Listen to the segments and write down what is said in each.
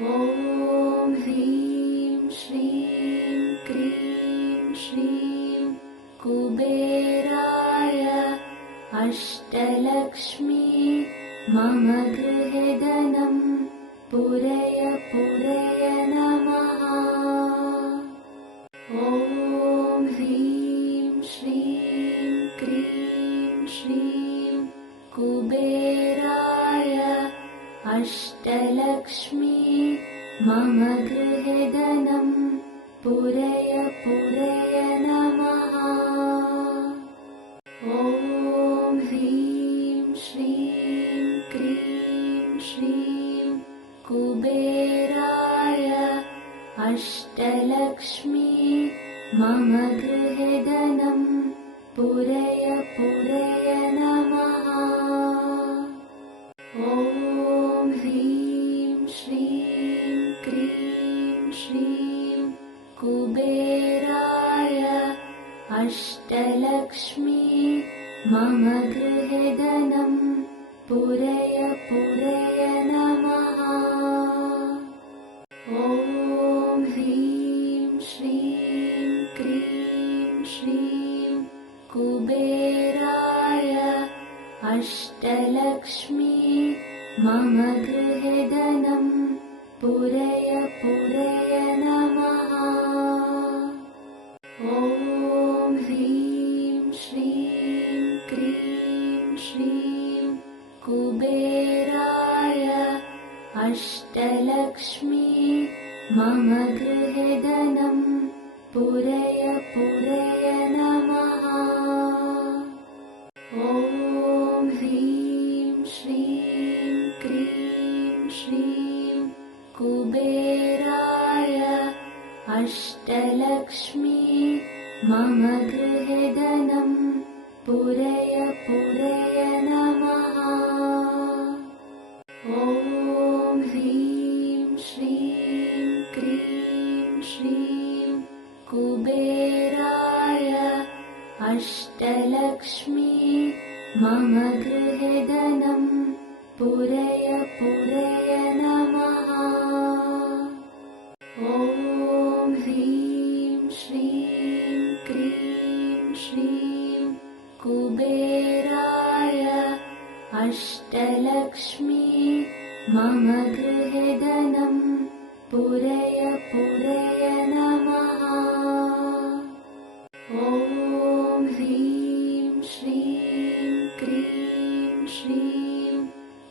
ॐ ह्रीं श्रीं क्रीं श्रीं कुबेराय अष्टलक्ष्मी मम गृहे धनं पूरय पूरय नमः। ॐ ह्रीं श्रीं क्रीं श्रीं कुबेराय अष्टलक्ष्मी मम गृहे धनं पूरय पूरय नमः। ॐ ह्रीं श्रीं क्रीं श्रीं कुबेराय अष्टलक्ष्मी मम गृहे धनं पूरय पूरय नमः। ॐ ह्रीं श्रीं क्रीं श्रीं कुबेराय अष्टलक्ष्मी मम गृहे धनं पूरय पूरय नमः। ॐ ह्रीं श्रीं क्रीं श्रीं कुबेराय अष्टलक्ष्मी मम गृहे धनं पूरय पूरय नमः। ॐ ह्रीं श्रीं क्रीं श्रीं कुबेराय अष्टलक्ष्मी मम गृहे धनं पूरय पूरय नमः। ॐ ह्रीं श्रीं क्रीं श्रीं कुबेराय अष्टलक्ष्मी मम गृहे धनं पूरय पूरय नमः। ॐ ह्रीं श्रीं क्रीं श्रीं कुबेराय अष्टलक्ष्मी मम गृहे धनं पूरय पूरय नमः। ॐ ह्रीं श्रीं क्रीं श्रीं कुबेराय अष्टलक्ष्मी मम गृहे धनं पूरय पूरय नमः। ॐ ह्रीं श्रीं क्रीं श्रीं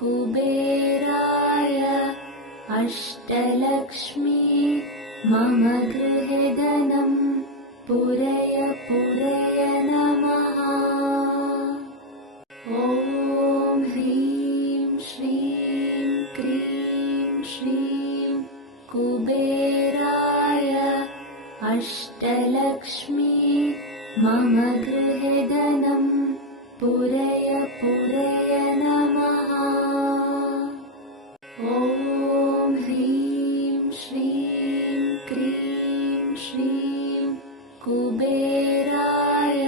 कुबेराय अष्टलक्ष्मी मम गृहे धनं पूरय पूरय नमः। ॐ ह्रीं श्रीं क्रीं श्रीं कुबेराय अष्टलक्ष्मी मम गृहे धनं पूरय पूरय नमः। ॐ ह्रीं श्रीं क्रीं श्रीं कुबेराय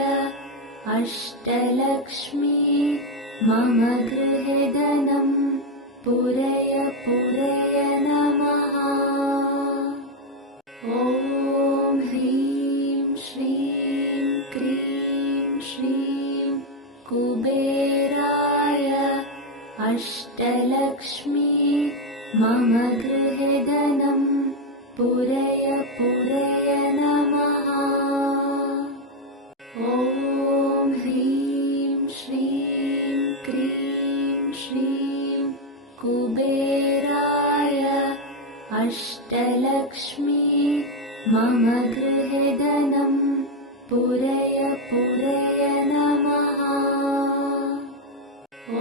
अष्टलक्ष्मी मम गृहे धनं पूरय पूरय नमः। ॐ ह्रीं श्रीं क्रीं श्रीं कुबेराय अष्टलक्ष्मी मम गृहे धनं पूरय पूरय नमः। ॐ ह्रीं श्रीं क्रीं श्रीं कुबेराय अष्टलक्ष्मी मम गृहे धनं पूरय पूरय नमः।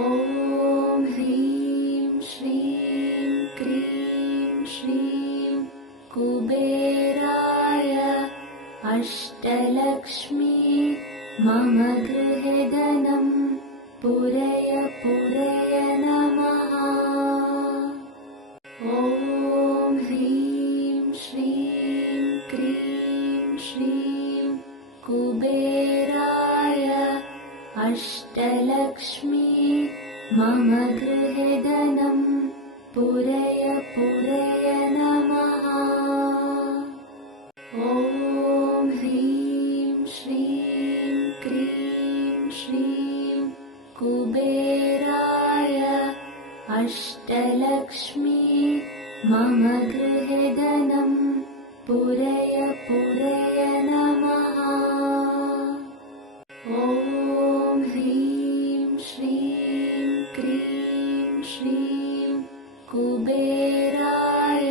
ॐ ह्रीं श्रीं क्रीं श्रीं कुबेराय अष्टलक्ष्मी मम गृहे धनं पूरय पूरय नमः। ॐ ह्रीं श्रीं क्रीं श्रीं कुबेराय अष्टलक्ष्मी मम गृहे धनं पूरय पूरय मम गृहे धनं पूरय पूरय नमः। ॐ ह्रीं श्रीं क्रीं श्रीं कुबेराय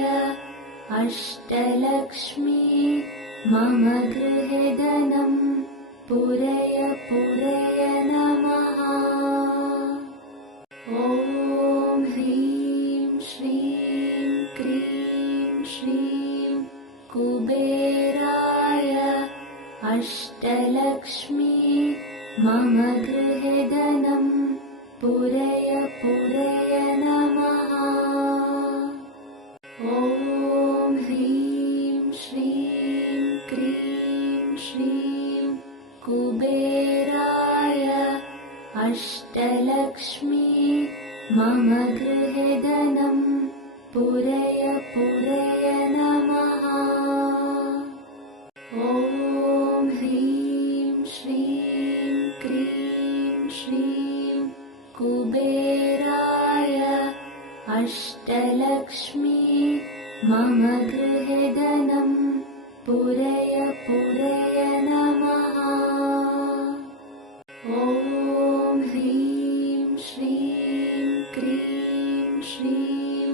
अष्टलक्ष्मी मम गृहे धनं पूरय पूरय नमः। ॐ ह्रीं श्रीं क्रीं श्रीं कुबेराय अष्टलक्ष्मी मम गृहे धनं पूरय पूरय नमः। ॐ ह्रीं श्रीं क्रीं श्रीं कुबेराय अष्टलक्ष्मी मम गृहे धनं पूरय पूरय नमः। ॐ ह्रीं श्रीं क्रीं श्रीं कुबेराय अष्टलक्ष्मी मम गृहे धनं पूरय पूरय नमः। ॐ ह्रीं श्रीं क्रीं श्रीं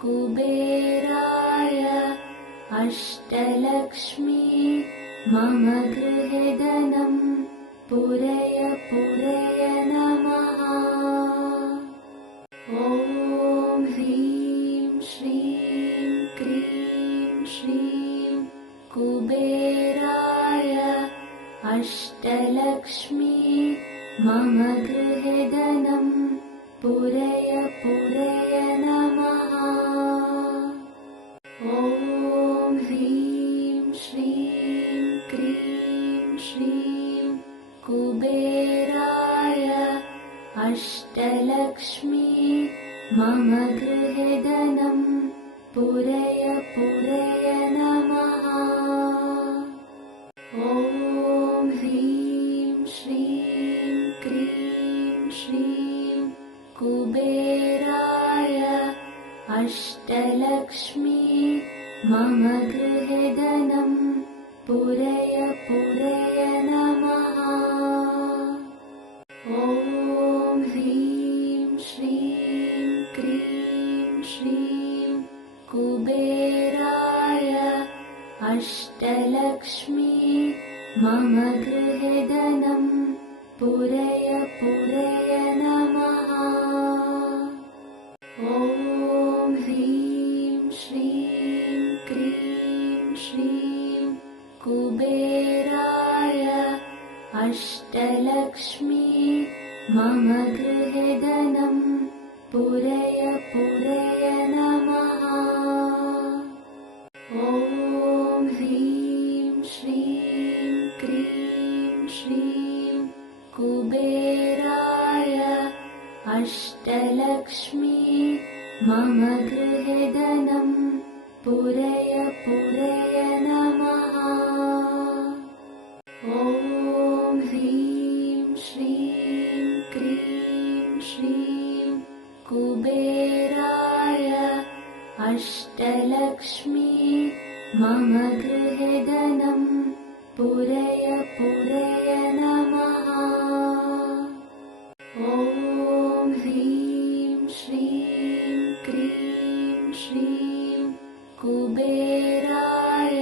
कुबेराय अष्टलक्ष्मी मम गृहे धनं पूरय पूरय नमः। ॐ ह्रीं श्रीं क्रीं श्रीं कुबेराय अष्टलक्ष्मी मम गृहे धनं पूरय पूरय नमः। ॐ ह्रीं श्रीं क्रीं श्रीं कुबेराय अष्टलक्ष्मी मम गृहे धनं पूरय पूरय नमः। ॐ ह्रीं श्रीं क्रीं श्रीं कुबेराय अष्टलक्ष्मी मम गृहे धनं पूरय पूरय नमः। ॐ ह्रीं श्रीं क्रीं श्रीं कुबेराय अष्टलक्ष्मी मम गृहे धनं पूरय पूरय नमः। ॐ ह्रीं श्रीं क्रीं श्रीं कुबेराय अष्टलक्ष्मी मम गृहे धनं पूरय पूरय नमः। ॐ ह्रीं श्रीं क्रीं श्रीं कुबेराय अष्टलक्ष्मी मम गृहे धनं पूरय पूरय नमः। ॐ ह्रीं श्रीं क्रीं श्रीं कुबेराय अष्टलक्ष्मी मम गृहे धनं पूरय पूरय नमः। ॐ ह्रीं श्रीं क्रीं श्रीं कुबेराय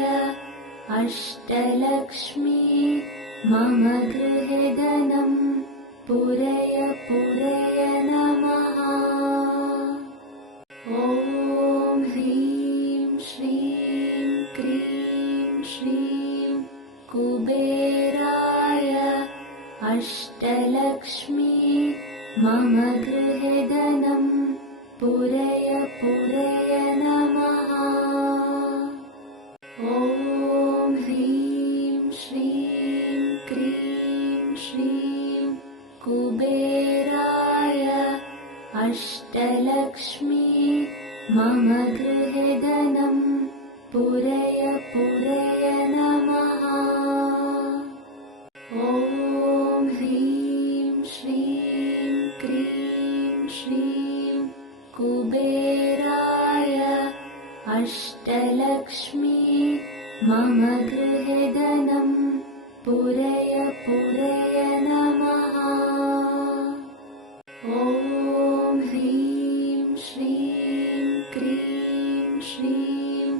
अष्टलक्ष्मी मम गृहे धनं पूरय पूरय नमः। ॐ ह्रीं श्रीं क्रीं श्रीं कुबेराय अष्टलक्ष्मी मम गृहे धनं पूरय पूरय नमः। ॐ ह्रीं श्रीं क्रीं श्रीं कुबेराय अष्टलक्ष्मी मम गृहे धनं पूरय पूरय नमः। ॐ ह्रीं श्रीं क्रीं श्रीं कुबेराय अष्टलक्ष्मी मम गृहे धनं पूरय पूरय नमः। ॐ ह्रीं श्रीं क्रीं श्रीं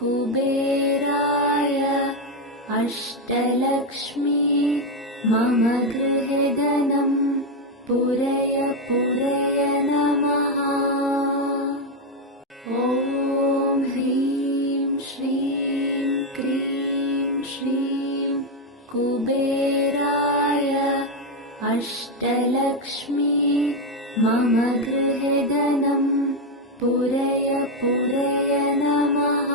कुबेराय अष्टलक्ष्मी मम गृहे धनं पूरय पूरय नमः। ॐ ह्रीं श्रीं क्रीं श्रीं कुबेराय अष्टलक्ष्मी मम गृहे धनं पूरय पूरय नमः।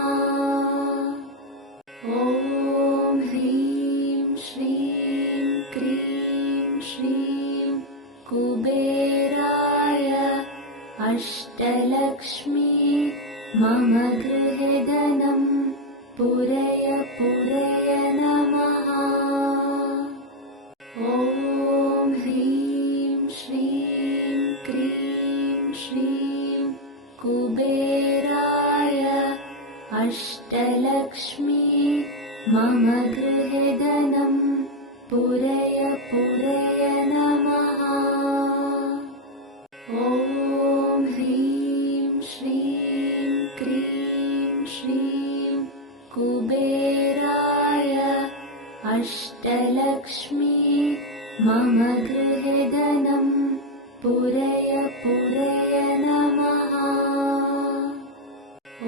ॐ ह्रीं श्रीं क्रीं श्रीं कुबेराय अष्टलक्ष्मी मम गृहे धनं पूरय पूरय नमः। ॐ ह्रीं श्रीं क्रीं श्रीं कुबेराय अष्टलक्ष्मी मम गृहे धनं पूरय पूरय नमः। ॐ ह्रीं श्रीं क्रीं श्रीं कुबेराय अष्टलक्ष्मी मम गृहे धनं पूरय पूरय नमः।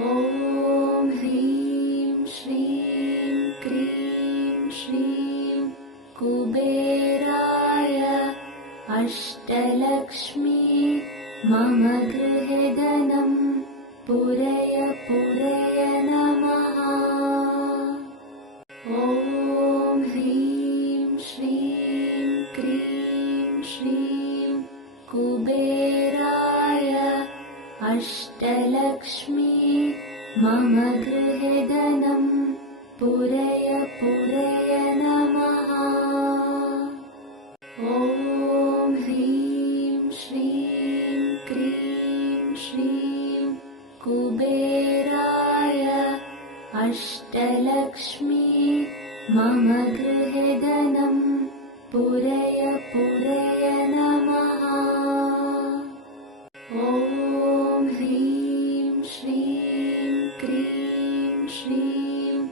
ॐ ह्रीं श्रीं क्रीं श्रीं कुबेराय अष्टलक्ष्मी मम गृहे धनं पूरय पूरय नमः। ॐ ह्रीं श्रीं क्रीं श्रीं कुबेराय अष्टलक्ष्मी मम गृहे धनं पूरय पूरय नमः। ॐ ह्रीं श्रीं क्रीं श्रीं कुबेराय अष्टलक्ष्मी मम गृहे धनं पूरय पूरय नमः। ॐ ह्रीं श्रीं क्रीं श्रीं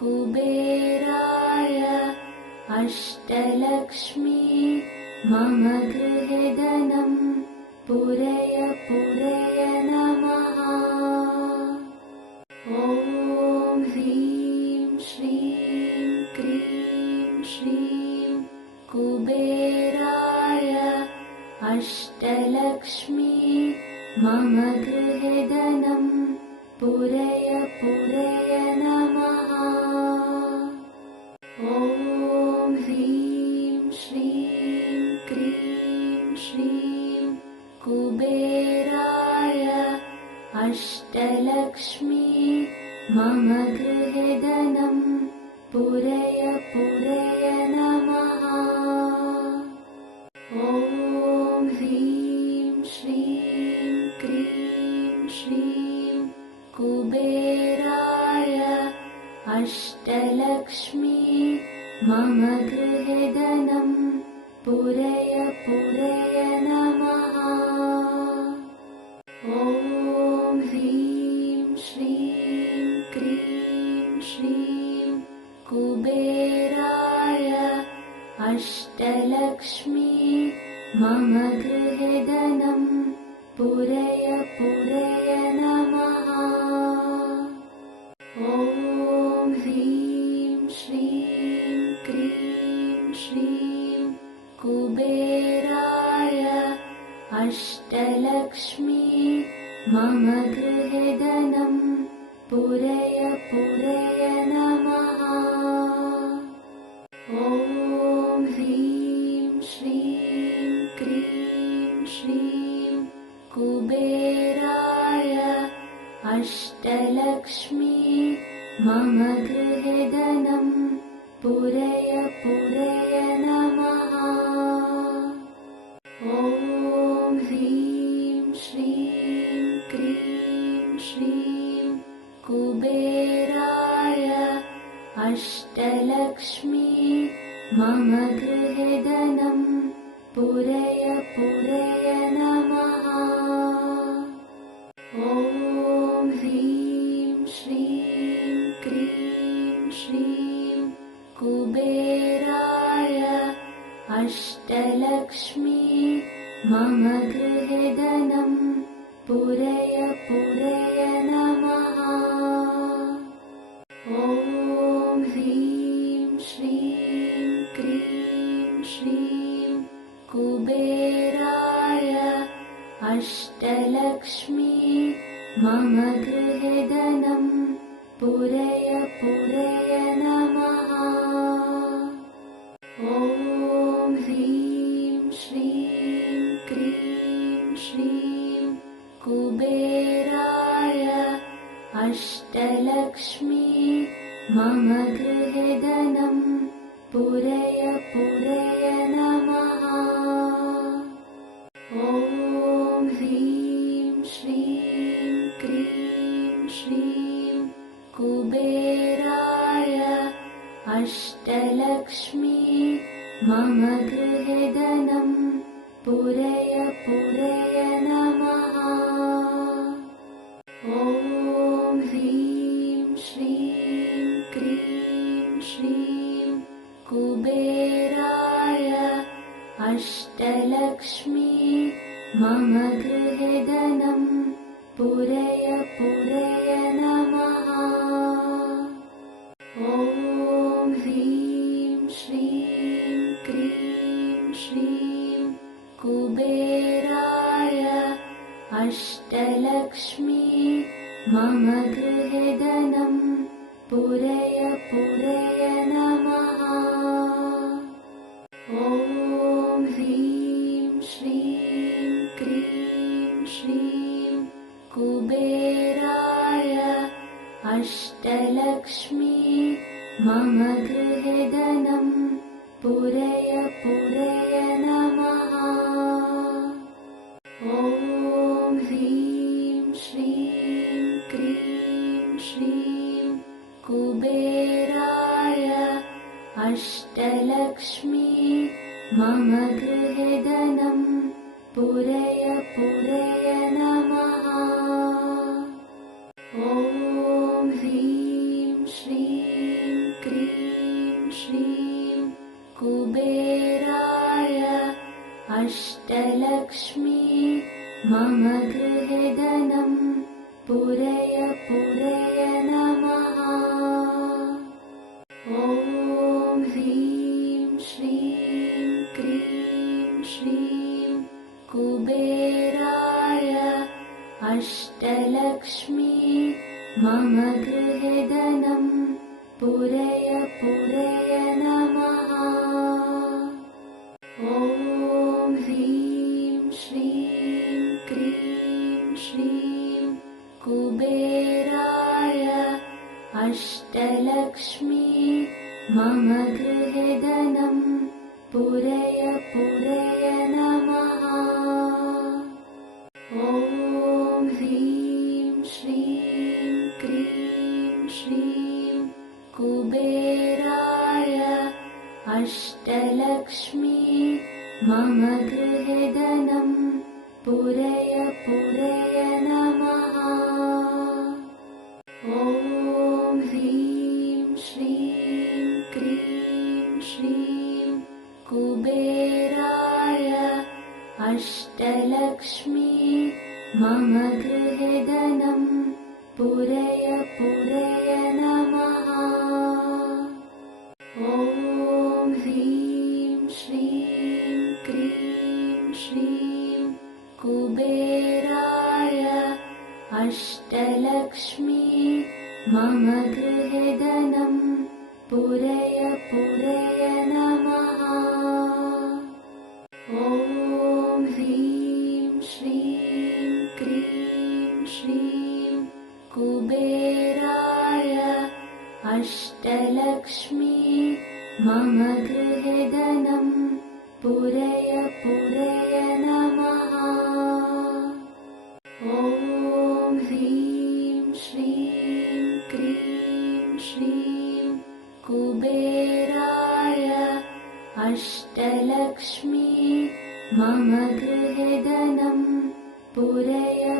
कुबेराय अष्टलक्ष्मी मम गृहे धनं पूरय पूरय नमः। ॐ ह्रीं श्रीं क्रीं श्रीं कुबेराय अष्टलक्ष्मी मम गृहे धनं पूरय पूरय नमः। ॐ ह्रीं श्रीं क्रीं श्रीं कुबेराय अष्टलक्ष्मी मम गृहे धनं पूरय पूरय नमः। ॐ ह्रीं श्रीं क्रीं श्रीं कुबेराय अष्टलक्ष्मी मम गृहे धनं पूरय पूरय नमः। ॐ ह्रीं श्रीं क्रीं श्रीं कुबेराय अष्टलक्ष्मी मम गृहे धनं पूरय पूरय नमः। ॐ ह्रीं श्रीं क्रीं श्रीं कुबेराय अष्टलक्ष्मी मम गृहे धनं पूरय पूरय नमः। ॐ ह्रीं श्रीं क्रीं श्रीं कुबेराय अष्टलक्ष्मी मम गृहे धनं पूरय पूरय नमः। ॐ ह्रीं श्रीं क्रीं श्रीं कुबेराय अष्टलक्ष्मी मम गृहे धनं पूरय पूरय नमः। ॐ ह्रीं श्रीं क्रीं श्रीं कुबेराय अष्टलक्ष्मी मम गृहे धनं पूरय पूरय नमः। ॐ ह्रीं श्रीं क्रीं श्रीं कुबेराय अष्टलक्ष्मी मम गृहे धनं पूरय पूरय नमः। ॐ ह्रीं श्रीं क्रीं श्रीं कुबेराय अष्टलक्ष्मी मम गृहे धनं पूरय पूरय नमः। ॐ ह्रीं श्रीं क्रीं श्रीं कुबेराय अष्टलक्ष्मी मम गृहे धनं पूरय पूरय नमः। ॐ ह्रीं श्रीं क्रीं श्रीं कुबेराय अष्टलक्ष्मी मम गृहे धनं पूरय पूरय नमः। ॐ ह्रीं श्रीं क्रीं श्रीं कुबेराय अष्टलक्ष्मी मम गृहे धनं पूरय पूरय नमः। ॐ ह्रीं श्रीं क्रीं श्रीं कुबेराय अष्टलक्ष्मी मम गृहे धनं पूरय पूरय नमः। ॐ ह्रीं श्रीं क्रीं श्रीं कुबेराय अष्टलक्ष्मी मम गृहे धनं पूरय पूरय नमः। ॐ ह्रीं श्रीं क्रीं श्रीं कुबेराय अष्टलक्ष्मी मम गृहे धनं पूरय पूरय नमः। ॐ ह्रीं श्रीं क्रीं श्रीं कुबेराय अष्टलक्ष्मी मम गृहे धनं पूरय पूरय नमः। ॐ ह्रीं श्रीं क्रीं श्रीं कुबेराय अष्टलक्ष्मी मम गृहे धनं पूरय पूरय नमः। ॐ ह्रीं श्रीं क्रीं श्रीं कुबेराय अष्टलक्ष्मी मम गृहे धनं पूरय पूरय नमः। ॐ ह्रीं श्रीं क्रीं श्रीं कुबेराय अष्टलक्ष्मी मम गृहे धनं पूरय पूरय नमः। ॐ ह्रीं श्रीं क्रीं श्रीं कुबेराय अष्टलक्ष्मी मम गृहे धनं पूरय पूरय नमः। ॐ ह्रीं श्रीं क्रीं श्रीं कुबेराय अष्टलक्ष्मी मम गृहे धनं पूरय पूरय नमः। ॐ ह्रीं श्रीं श्रीं कुबेराय अष्टलक्ष्मी मम गृहे धनं पूरय